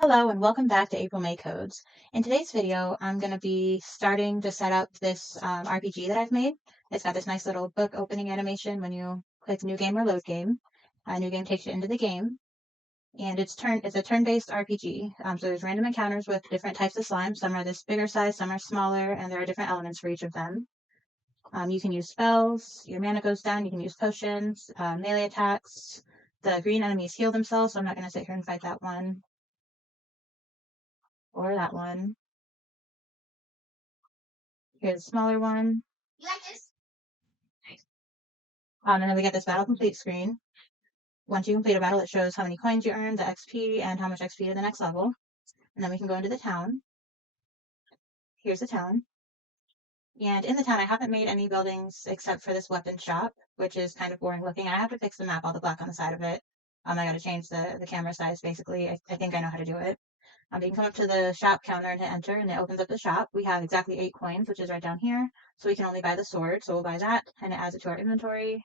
Hello and welcome back to April May Codes. In today's video, I'm going to be starting to set up this RPG that I've made. It's got this nice little book opening animation when you click New Game or Load Game. New Game takes you into the game, and it's a turn-based RPG. So there's random encounters with different types of slime. Some are this bigger size, some are smaller, and there are different elements for each of them. You can use spells, your mana goes down, you can use potions, melee attacks. The green enemies heal themselves, so I'm not going to sit here and fight that one or that one. Here's a smaller one. And then we get this battle complete screen. Once you complete a battle, it shows how many coins you earned, the XP, and how much XP to the next level. And then we can go into the town. Here's the town. And in the town, I haven't made any buildings except for this weapon shop, which is kind of boring looking. I have to fix the map, all the black on the side of it. I got to change the camera size, basically. I think I know how to do it. You can come up to the shop counter and hit enter, and it opens up the shop. We have exactly 8 coins, which is right down here. So we can only buy the sword, so we'll buy that, and it adds it to our inventory.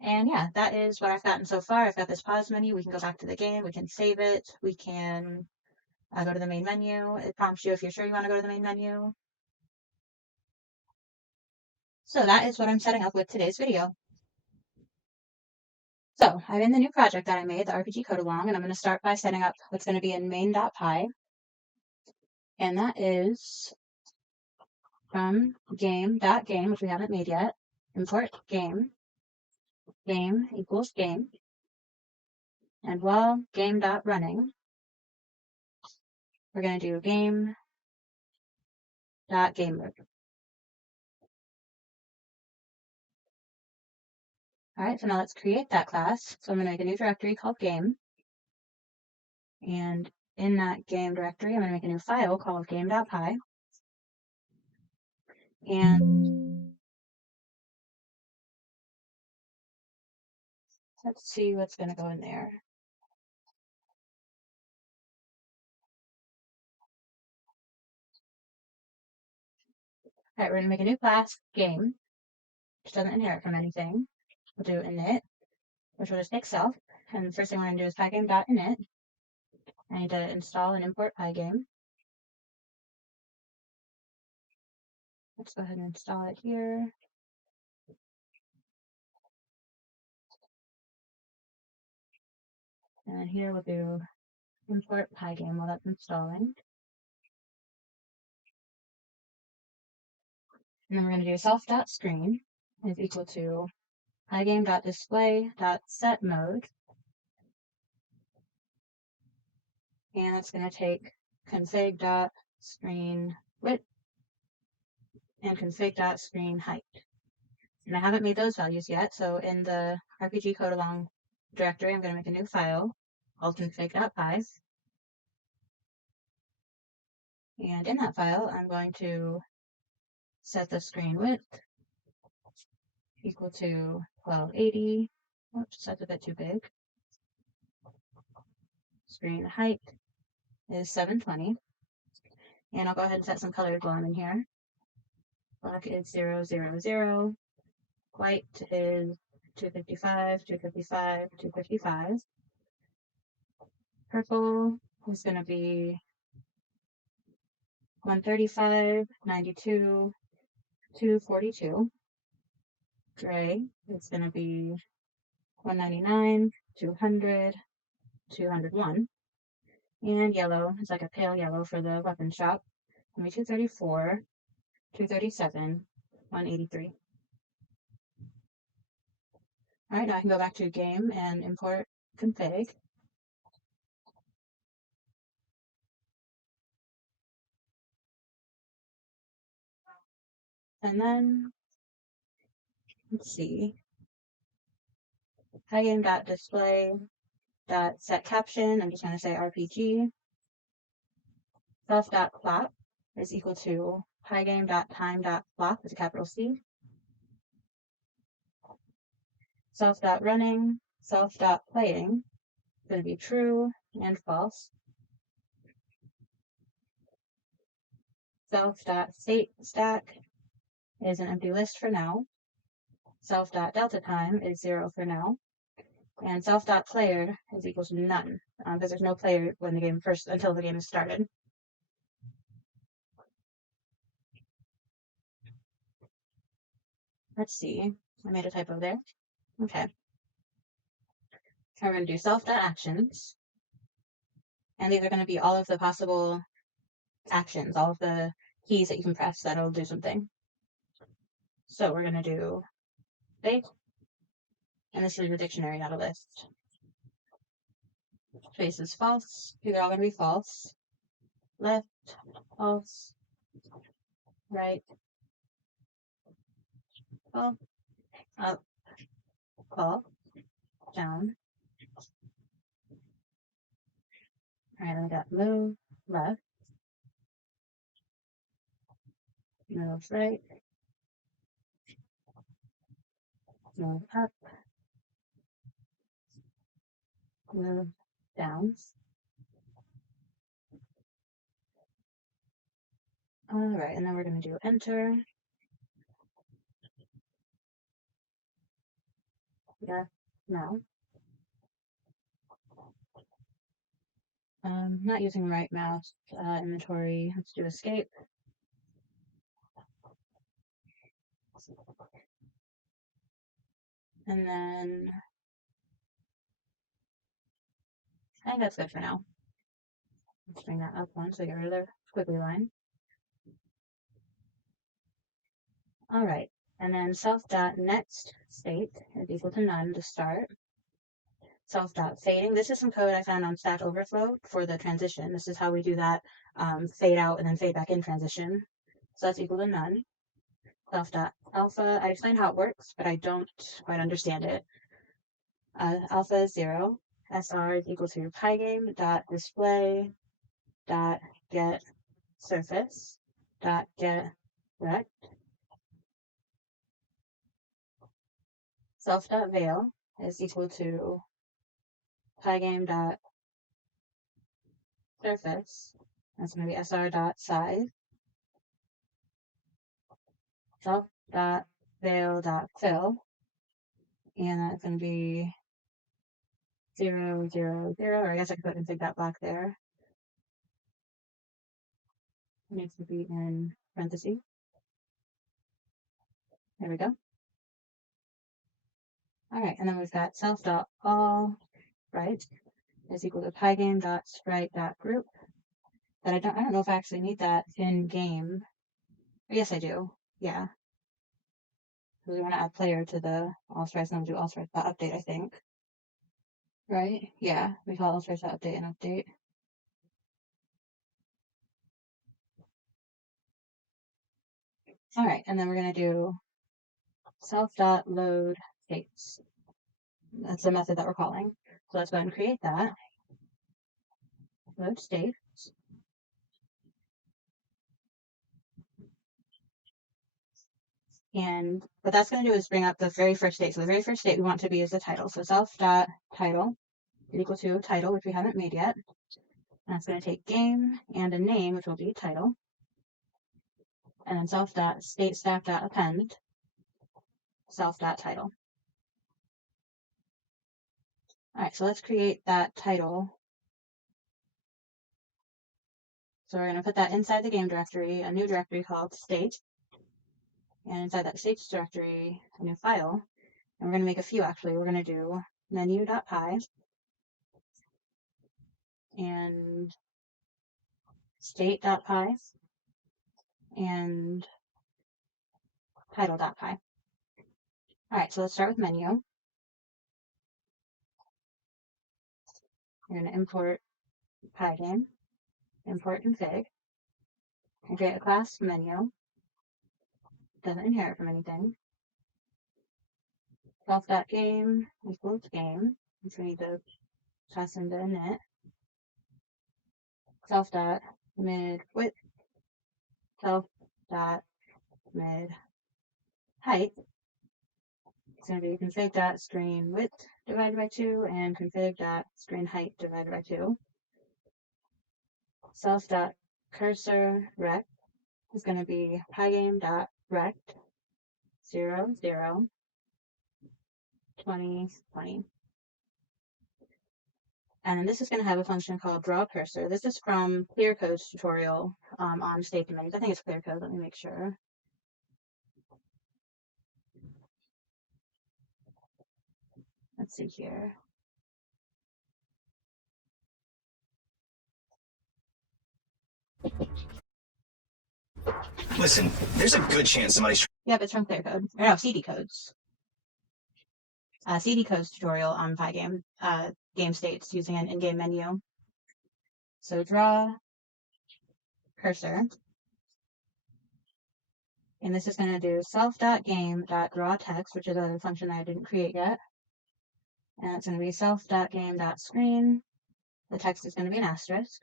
And yeah, that is what I've gotten so far. I've got this pause menu. We can go back to the game. We can save it. We can go to the main menu. It prompts you if you're sure you want to go to the main menu. So that is what I'm setting up with today's video. So I'm in the new project that I made, the RPG Codealong, and I'm going to start by setting up what's going to be in main.py. And that is from game.game, which we haven't made yet. Import game. Game equals game. And while game.running, we're going to do game.game mode. All right, so now let's create that class. So I'm going to make a new directory called game. And in that game directory, I'm going to make a new file called game.py. And let's see what's going to go in there. All right, we're going to make a new class, game, which doesn't inherit from anything. We'll do init, which will just make self. And the first thing we're going to do is pygame.init. I need to install and import Pygame. Let's go ahead and install it here. And then here we'll do import Pygame while that's installing. And then we're going to do self.screen is equal to pygame.display.setMode. And that's going to take config.screen width and config.screen height. And I haven't made those values yet, so in the RPG Codealong directory, I'm going to make a new file called config.py. And in that file, I'm going to set the screen width equal to 1280. Oops, that's a bit too big. Screen height is 720. And I'll go ahead and set some colored blonde in here. Black is 000. White is 255, 255, 255. Purple is going to be 135, 92, 242. Gray is going to be 199, 200, 201. And yellow is like a pale yellow for the weapon shop. It's going to be 234, 237, 183. All right, now I can go back to game and import config. And then, let's see, pygame.display.setCaption, I'm just going to say RPG. Self.clock is equal to pygame.time.clock with a capital C. Self.running, self.playing is going to be true and false. Self.stack is an empty list for now. Self.delta time is 0 for now. And self.player is equal to none, because there's no player when the game until the game is started. Let's see, I made a typo there. Okay. So we're going to do self.actions, and these are going to be all of the possible actions, all of the keys that you can press that'll do something. So we're going to do space, and this is a dictionary, not a list. Space is false. These are all going to be false. Left, false, right, false, up, false, down. All right, then we got move, left, move right, move up, move down. All right, and then we're going to do enter. Yeah, now. Not using right mouse, inventory. Let's do escape. And then I think that's good for now. Let's bring that up one so I get rid of the squiggly line. All right, and then self.next state is equal to none to start. Self.fading. This is some code I found on StackOverflow for the transition. This is how we do that fade out and then fade back in transition. So that's equal to none. Self.alpha. I explained how it works, but I don't quite understand it. Alpha is 0. SR is equal to Pygame dot display dot get surface dot get rect. Self.veil is equal to Pygame dot surface. That's going to be SR dot size. Self.veil dot fill. And that's going to be 0, 0, 0. Or I guess I could put config dot black there. It needs to be in parentheses. There we go. All right, and then we've got self.all right is equal to pygame dot sprite dot group. But I don't know if I actually need that in game. Yes, I do. Yeah. We want to add player to the all sprites, and then we'll do all sprites dot update, I think. Right? Yeah. We call all sprites dot update and update. All right, and then we're going to do self.load states. That's the method that we're calling. So let's go ahead and create that. Load state. And what that's going to do is bring up the very first state. So the very first state we want to be is the title. So self.title is equal to title, which we haven't made yet. And that's going to take game and a name, which will be title. And then self.state stack.append self.title. All right, so let's create that title. So we're going to put that inside the game directory, a new directory called state. And inside that states directory, a new file. And we're going to make a few, actually. We're going to do menu.py and state.py and title.py. All right, so let's start with menu. We're going to import Pygame, import config, and create a class menu. Doesn't inherit from anything. Self.game equals game, which we need to pass into init. Self.mid width, self.mid height. It's going to be config.screen width divided by 2 and config.screen height divided by 2. Self.cursor rect is going to be pygame.rect 0, 0, 20, 20. And then this is going to have a function called draw cursor. This is from ClearCode's tutorial on state domains. I think it's ClearCode. Let me make sure. Let's see here. Listen, there's a good chance somebody's. Yep, it's from ClearCode. Or no, CDCodes. CDCodes tutorial on Pygame game states using an in-game menu. So draw cursor. And this is going to do self.game.drawText, which is a function that I didn't create yet. And it's going to be self.game.screen. The text is going to be an asterisk.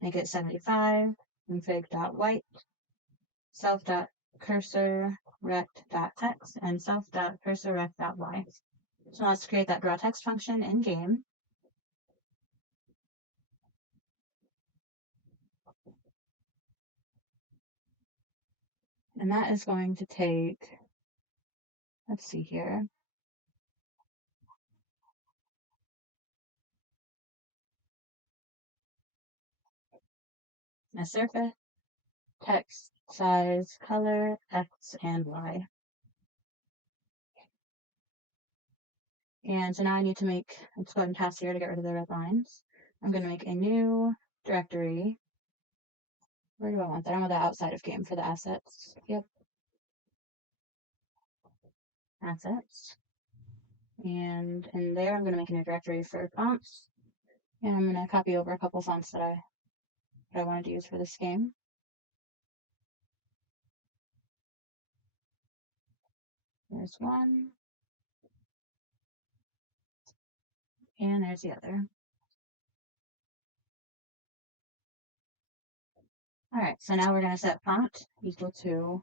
Make it 75. Config.white. Self.cursor.rect.text and self.cursorrect.y. So let's create that draw text function in game. And that is going to take, let's see here. A surface, text, size, color, X, and Y. And so now I need to make, let's go ahead and pass here to get rid of the red lines. I'm going to make a new directory. Where do I want that? I want that outside of game for the assets. Yep. Assets. And in there, I'm going to make a new directory for fonts. And I'm going to copy over a couple fonts that I wanted to use for this game. There's one. And there's the other. Alright, so now we're going to set font equal to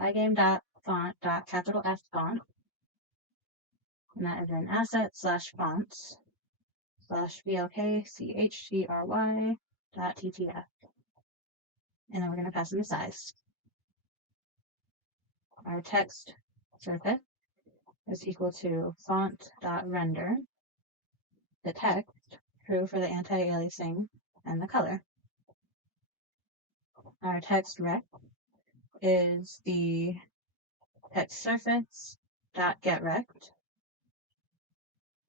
pygame.font.capital F font. And that is an asset/fonts /blkchcry.ttf. And then we're going to pass in the size. Our text surface is equal to font.render. The text, true for the anti-aliasing, and the color. Our text rect is the text surface dot get rect,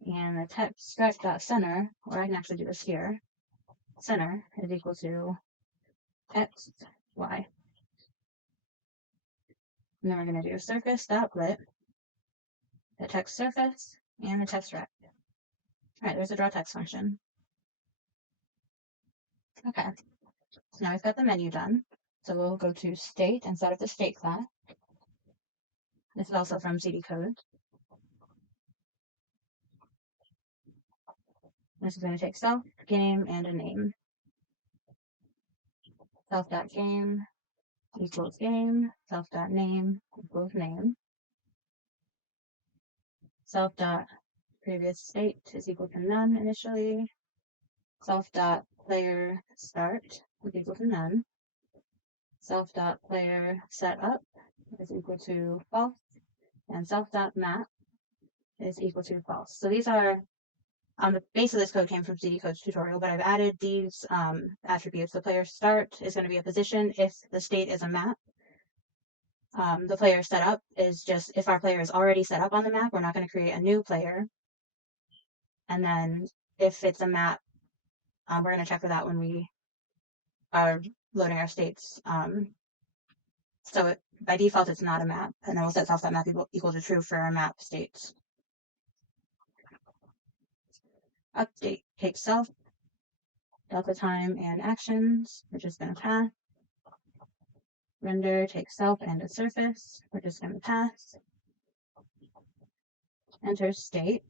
and the text rect dot center, or I can actually do this here. Center is equal to X Y. And then we're going to do surface dot lit, the text surface, and the text rect. All right, there's a draw text function. Okay, so now we've got the menu done. So we'll go to state and set up the state class. This is also from CDCodes. This is going to take self, game, and a name. Self.game equals game. Self.name equals name. Self.previous state is equal to none initially. Self.player start is equal to none. Self.player setup is equal to false. And self.map is equal to false. So these are, the base of this code came from CDCodes tutorial, but I've added these attributes. The player start is going to be a position if the state is a map. The player setup is just if our player is already set up on the map, we're not going to create a new player. And then if it's a map, we're going to check for that when we are loading our states. So by default, it's not a map, and then we'll set self.map equal to true for our map states. Update takes self, delta time, and actions. We're just going to pass. Render takes self and a surface. We're just going to pass. Enter state.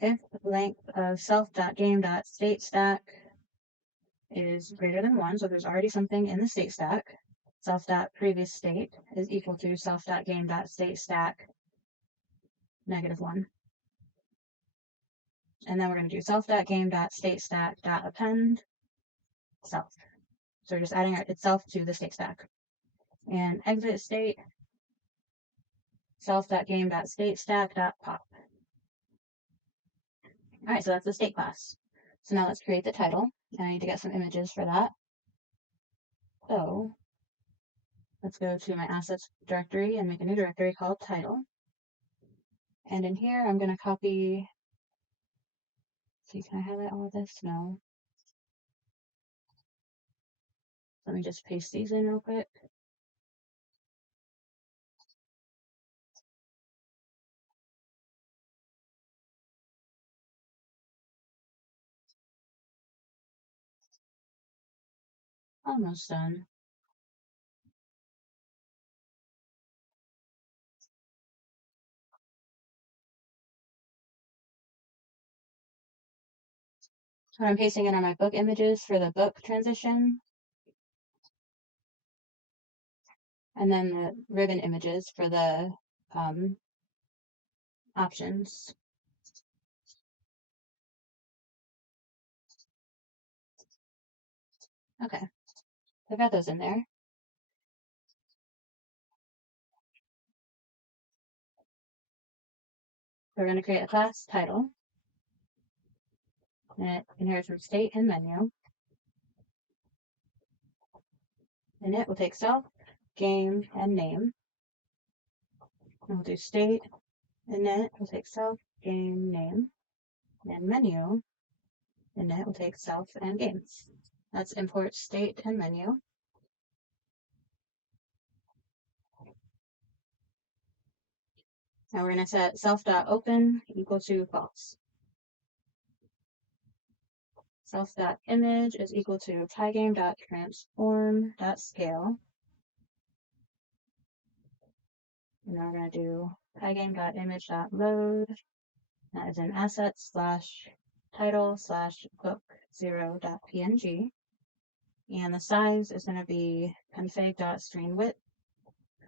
If length of self.game.stateStack is greater than 1, so there's already something in the state stack, self.previous state is equal to self.game.stateStack -1. And then we're going to do self.game.stateStack.append self. So we're just adding itself to the state stack. And exit state, self.game.stateStack.pop. All right, so that's the state class. So now let's create the title. And I need to get some images for that. So let's go to my assets directory and make a new directory called title. And in here, I'm going to copy. See, can I highlight all of this? No. Let me just paste these in real quick. Almost done. So I'm pasting in on my book images for the book transition. And then the ribbon images for the options. Okay, I've got those in there. We're going to create a class title. And it inherits from state and menu. And it will take self, game, and name. And we'll do state, init will take self, game, name. And menu, init will take self and game. Let's import state and menu. Now we're going to set self.open equal to false. Self.image is equal to pygame.transform.scale. And now we're going to do pygame.image.load. That is an asset/title/book0.png. And the size is going to be config.screenWidth,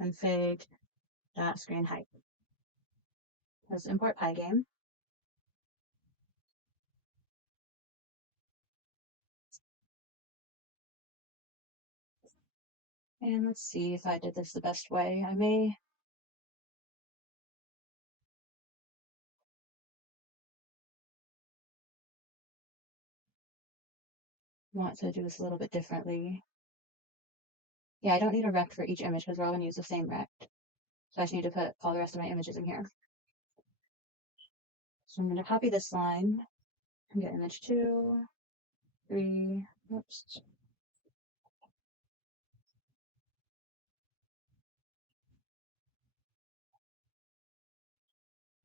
config.screenHeight. Let's import Pygame. And let's see if I did this the best way. I may want to do this a little bit differently. Yeah, I don't need a rect for each image because we're all going to use the same rect. So I just need to put all the rest of my images in here. So I'm going to copy this line and get image 2, 3, oops.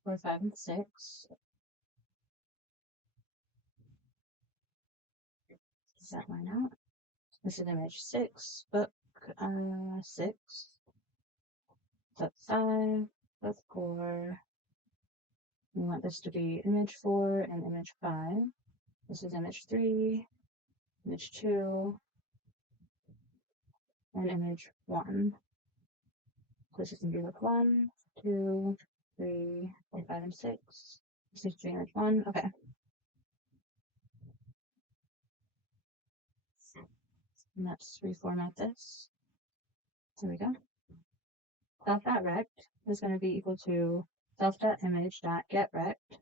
4, 5, and 6. Set line out. This is image 6, book 6, book 5, book 4. We want this to be image 4 and image 5. This is image 3, image 2, and image 1. This is going to be book 1, 2, 3, 4, 5, and 6. This is image 1. Okay. And let's reformat this. There we go. Self.rect is going to be equal to self.image.getRect.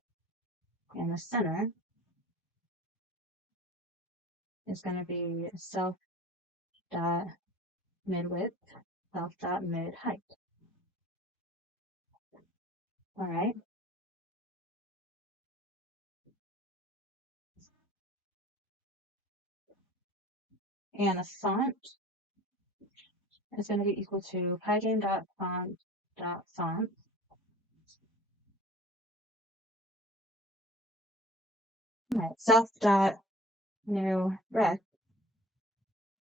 And the center is going to be self.midWidth, self.midHeight. All right. And the font is going to be equal to pygame.font.font. All right. Self.new rect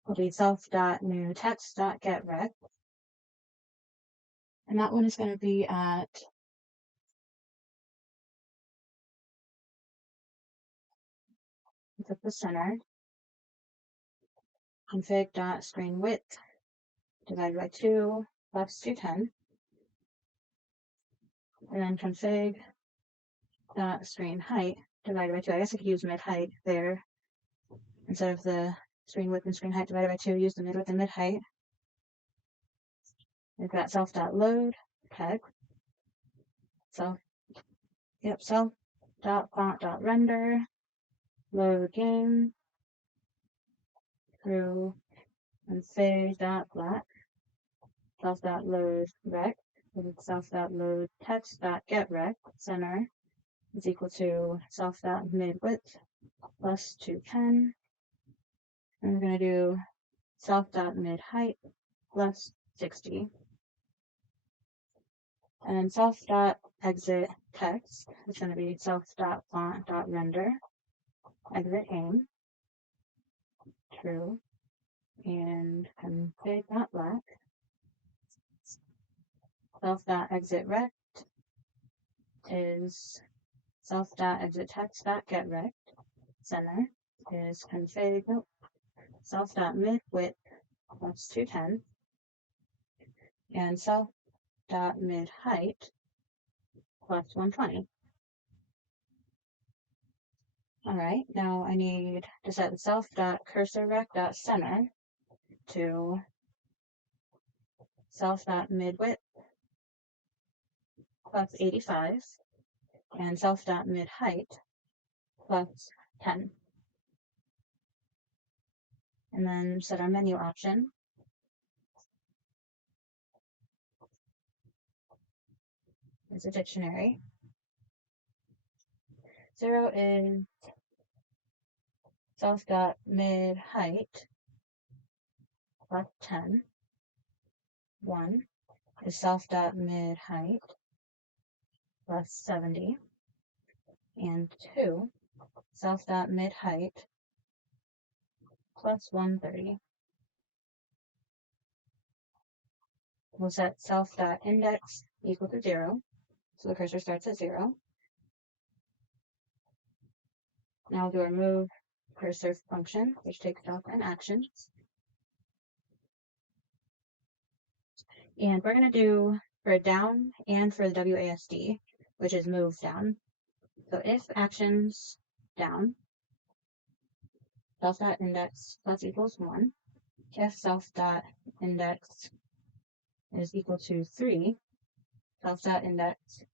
will be self.new text.getRect. And that one is going to be at the center. Config.screenWidth divided by 2 plus 210. And then config.screenHeight divided by 2. I guess I could use mid-height there. Instead of the screen width and screen height divided by 2, use the mid-width and mid-height. We've got self.load tag. Self. Yep, self. self.font.render, load game, through config.black, self.load rect, and self.load text.getRect center is equal to self.midwidth plus 210. And we're going to do self.midheight plus 60. And then self.exit text is going to be self.font.render, exit game, true, and config.black, self.exit rect is self.exit text.getRect, center is config, self.midwidth plus 210, and self.midheight plus 120. Alright, now I need to set self.cursorrect.center to self.midwidth plus 85 and self.midheight plus 10. And then set our menu option. As a dictionary. 0 is self.midheight plus 10. 1 is self.midheight plus 70. And 2, self.midheight plus 130. We'll set self.index equal to 0. So the cursor starts at 0. Now we'll do our move cursor function, which takes off an actions. And we're going to do for down and for the WASD, which is move down. So if actions down, self.index plus equals 1. If self.index is equal to 3, self.index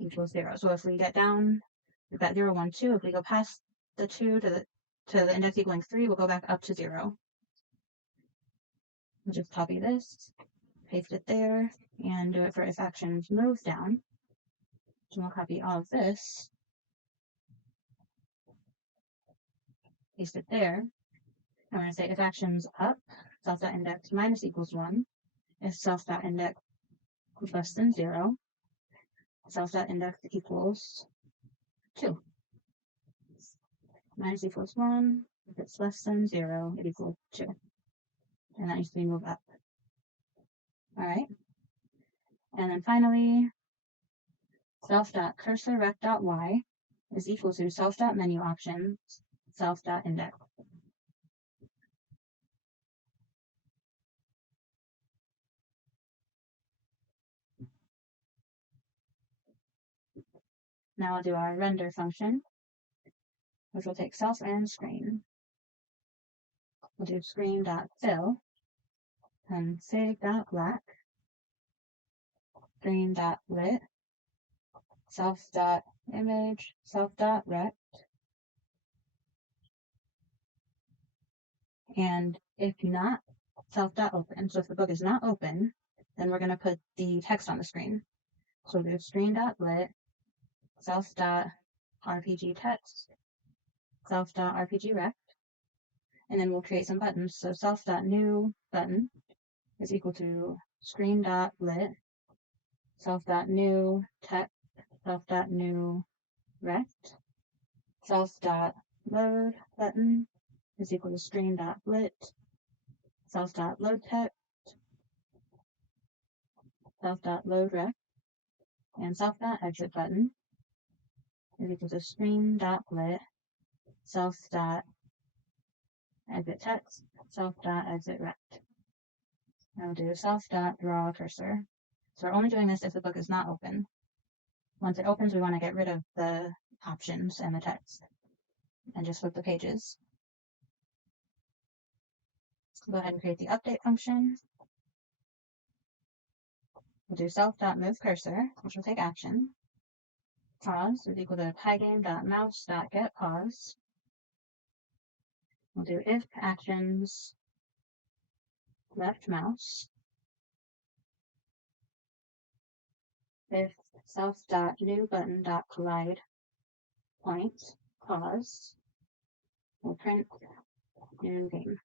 equals 0. So if we get down, we've got 0, 1, 2. If we go past the 2 to the index equaling 3, we'll go back up to 0. We'll just copy this, paste it there, and do it for if actions move down. So we'll copy all of this, paste it there. And we're going to say if actions up, self.index minus equals 1. If self.index is less than 0, self.index equals 2. Minus equals 1. If it's less than 0, it equals 2. And that needs to be moved up. Alright. And then finally, self.cursorrect.y is equal to self.menu options, self.index. Now we'll do our render function, which will take self and screen. We'll do screen.fill, config.black, screen.lit, self.image, self.rect, and if not, self.open. So if the book is not open, then we're going to put the text on the screen. So we'll do screen.lit, self.rpg text, self.rpg rect, and then we'll create some buttons. So self.new button is equal to screen.lit, self.new text, self.new rect, self.load button is equal to screen.lit, self.load text, self.load rect, and self.exit button is equal to screen.lit, self.exit text, self.exit rect. Now we'll do self.draw cursor. So we're only doing this if the book is not open. Once it opens, we want to get rid of the options and the text and just flip the pages. Go ahead and create the update function. We'll do self.moveCursor, which will take action. pause is equal to pygame.mouse.getPause. We'll do if actions left mouse, if self.newButton.collide point pause, we'll print new game.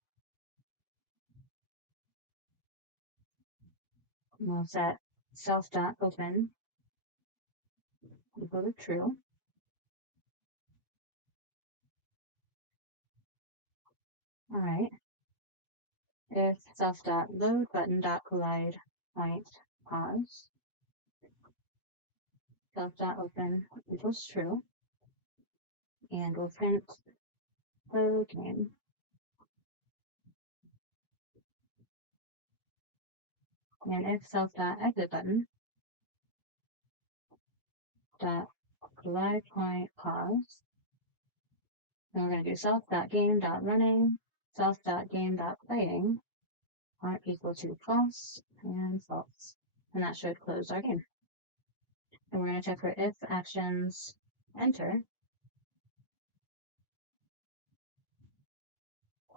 We'll set self.open equal to true. All right. If self.loadButton.collide point pause, self.open equals true, and we'll print the game. And if self.exitButton collide point pause, then we're going to do self.game.running, self.game.playing are equal to false and false. And that should close our game. And we're going to check for if actions enter.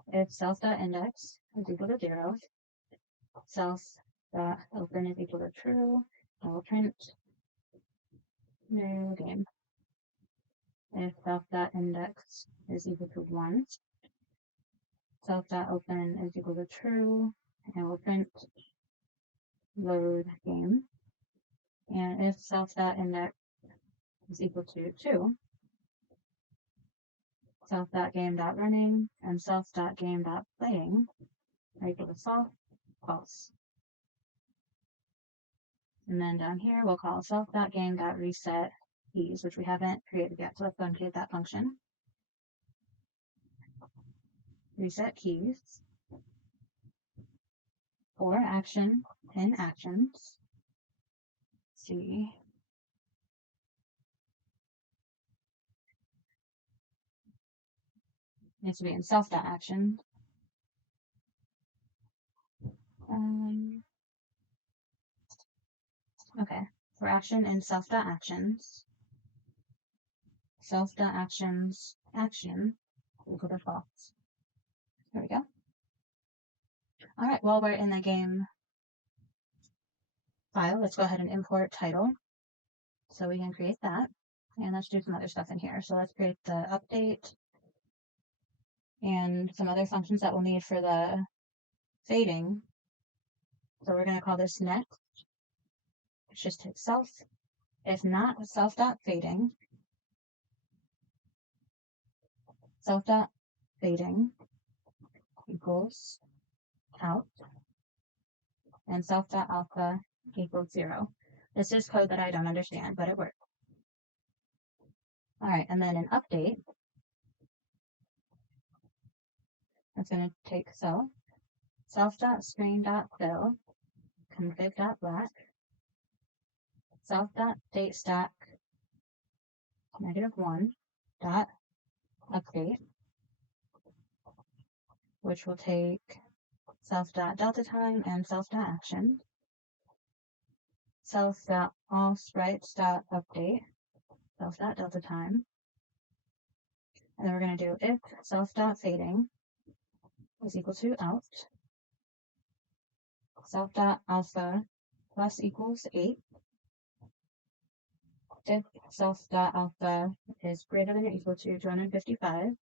If self.index is equal to 0, self.open is equal to true, and we'll print new game. If self.index is equal to 1, self.open is equal to true, and we'll print load game. And if self.index is equal to 2, self.game.running and self.game.playing are equal to false. And then down here, we'll call self.game.reset keys, which we haven't created yet. So let's go and create that function. Reset keys for action in actions. Let's see. It needs to be in self.action. Okay, for action in self.actions, self.actions action equal to false. There we go. All right, while we're in the game file, let's go ahead and import title. So we can create that. And let's do some other stuff in here. So let's create the update and some other functions that we'll need for the fading. So we're going to call this next. Let's just hit self. If not, self.fading. Self.fading equals out. And self.alpha equals 0. This is code that I don't understand, but it works. All right, and then in update, it's going to take self.screen.fill, config.black, self.datestack -1 dot update, which will take self.deltaTime and self.action, self.allsprites.update, self.deltaTime, and then we're going to do if self.fading is equal to out, self.alpha plus equals 8, if self.alpha is greater than or equal to 255,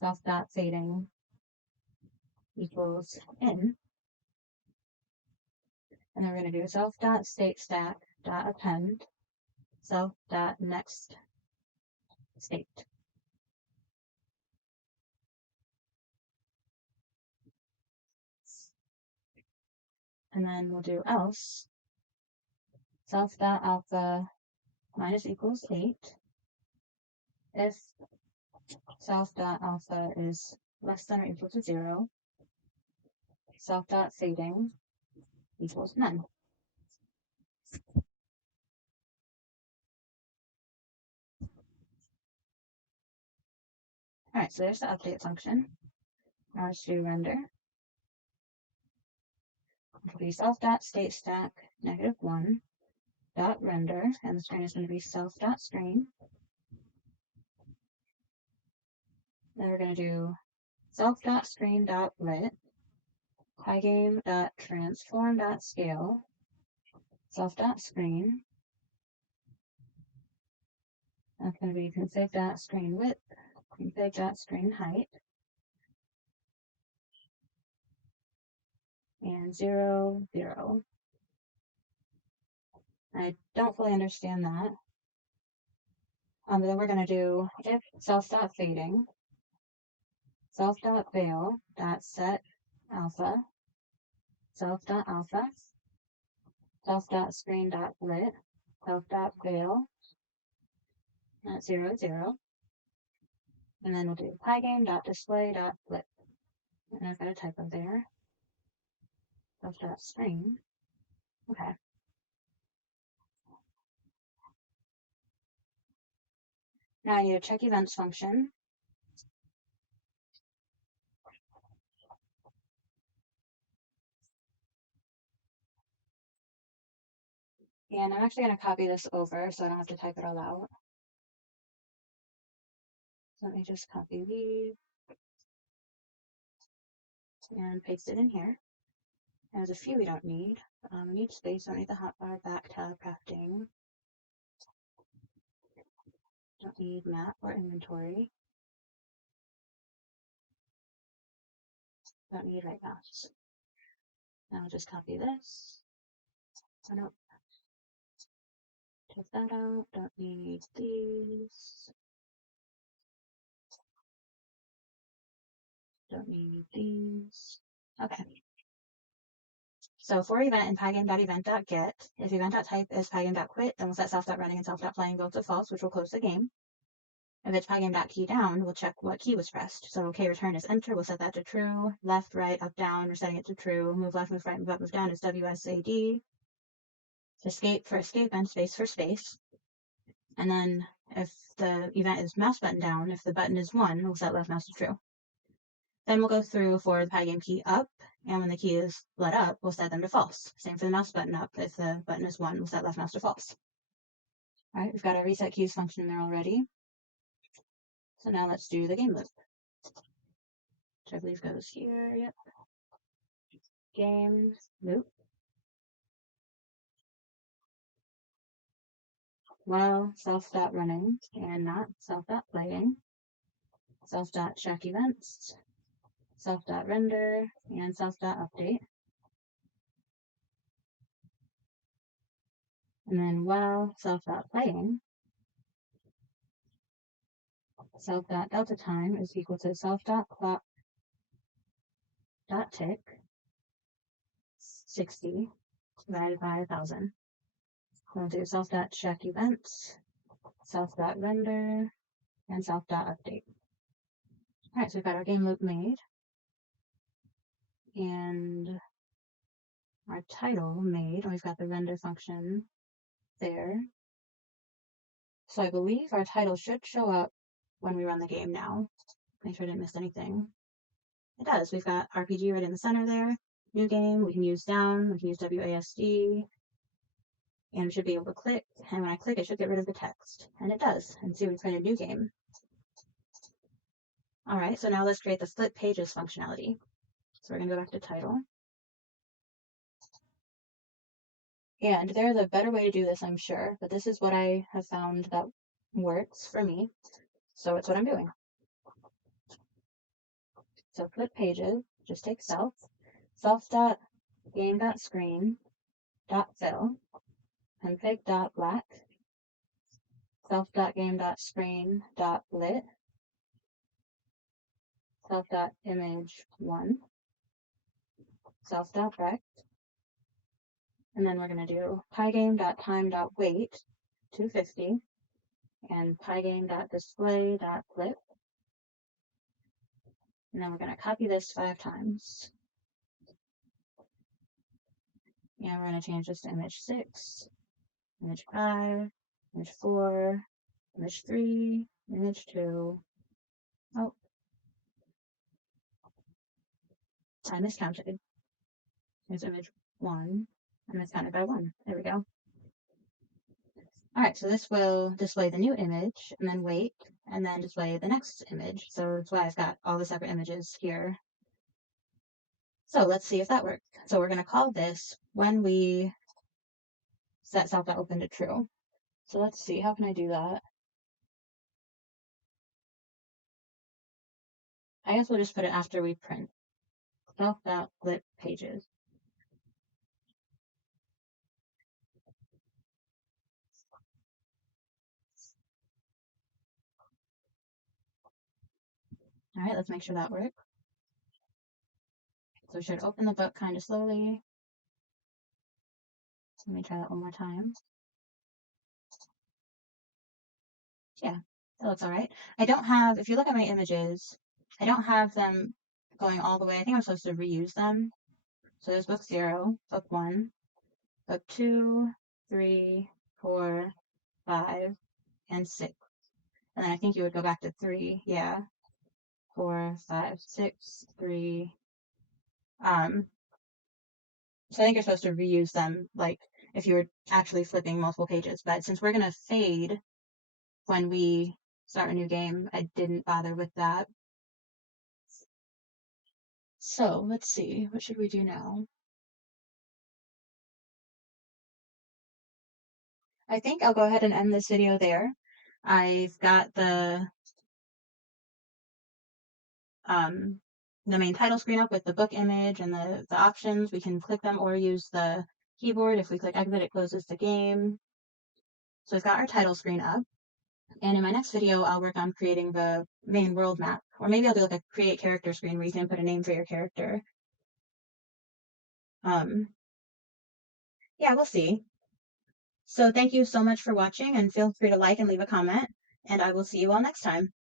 self.fading equals in, and then we're going to do self.statestack.append self.next state. And then we'll do else self.alpha minus equals 8 if self.alpha is less than or equal to 0, self.fading equals none. All right, so there's the update function. Now let's do render. It'll be self.statestack -1 dot render, and the screen is going to be self.screen. Then we're going to do self.screen.lit, pygame.transform.scale, self.screen. That's going to be config.screen width, config.screen height, and 0, 0. I don't fully understand that. Then we're going to do if self.fading, self.veil.set alpha, self.alpha, self.screen.lit, self.veil, at 0, 0. And then we'll do pygame.display.flip. And I've got a typo there. Self.screen. Okay. Now I need a check events function. And I'm actually going to copy this over so I don't have to type it all out. So let me just copy these and paste it in here. There's a few we don't need. We need space, don't need the hotbar, back tab, crafting. Don't need map or inventory. Don't need right mouse. Now I'll just copy this. Oh no. Take that out. Don't need these. Don't need these. Okay. So for event in pygame.event.get, if event.type is pygame.quit, then we'll set self.running and self.playing both to false, which will close the game. If it's pygame.keydown, we'll check what key was pressed. So kreturn is enter, we'll set that to true. Left, right, up, down, we're setting it to true. Move left, move right, move up, move down is WSAD. Escape for escape and space for space. And then if the event is mouse button down, if the button is 1, we'll set left mouse to true. Then we'll go through for the Pygame key up, and when the key is let up, we'll set them to false. Same for the mouse button up. If the button is 1, we'll set left mouse to false. All right, we've got our reset keys function in there already. So now let's do the game loop, which I believe goes here. Yep. Game loop. While self.running and not self.playing, self.check events, self.render, and self.update. And then while self.playing, self.delta time is equal to self.clock.tick 60 divided by 1,000. We'll do self.check events, self.render, and self.update. All right, so we've got our game loop made and our title made, and we've got the render function there. So I believe our title should show up when we run the game now. Make sure I didn't miss anything. It does. We've got RPG right in the center there. New game, we can use down, we can use WASD, and we should be able to click, and when I click, it should get rid of the text. And it does. And see, we created a new game. All right, so now let's create the flip pages functionality. So we're going to go back to title. And there's a better way to do this, I'm sure, but this is what I have found that works for me. So it's what I'm doing. So flip pages, just take self.game.screen.fill, config.black, self.game.screen.lit, self.image1, self.rect, and then we're going to do pygame.time.wait 250 and pygame.display.flip. And then we're going to copy this 5 times. And we're going to change this to image 6, image 5, image 4, image 3, image 2. Oh, I miscounted. Here's image 1. I miscounted by 1. There we go. Alright, so this will display the new image, and then wait, and then display the next image. So that's why I've got all the separate images here. So let's see if that works. So we're going to call this when we set self.open to true. So let's see, how can I do that? I guess we'll just put it after we print self.lit pages. Alright, let's make sure that works. So we should open the book kind of slowly. Let me try that one more time. Yeah, that looks all right. I don't have, if you look at my images, I don't have them going all the way. I think I'm supposed to reuse them. So there's book 0, book 1, book 2, 3, 4, 5, and 6. And then I think you would go back to 3. Yeah. 4, 5, 6, 3. So I think you're supposed to reuse them, like if you were actually flipping multiple pages. But since we're going to fade when we start a new game, I didn't bother with that. So let's see, what should we do now? I think I'll go ahead and end this video there. I've got the main title screen up with the book image and the options. We can click them or use the keyboard. If we click exit, it closes the game. So we've got our title screen up. And in my next video, I'll work on creating the main world map. Or maybe I'll do like a create character screen where you can put a name for your character. Yeah, we'll see. So thank you so much for watching, and feel free to like and leave a comment, and I will see you all next time.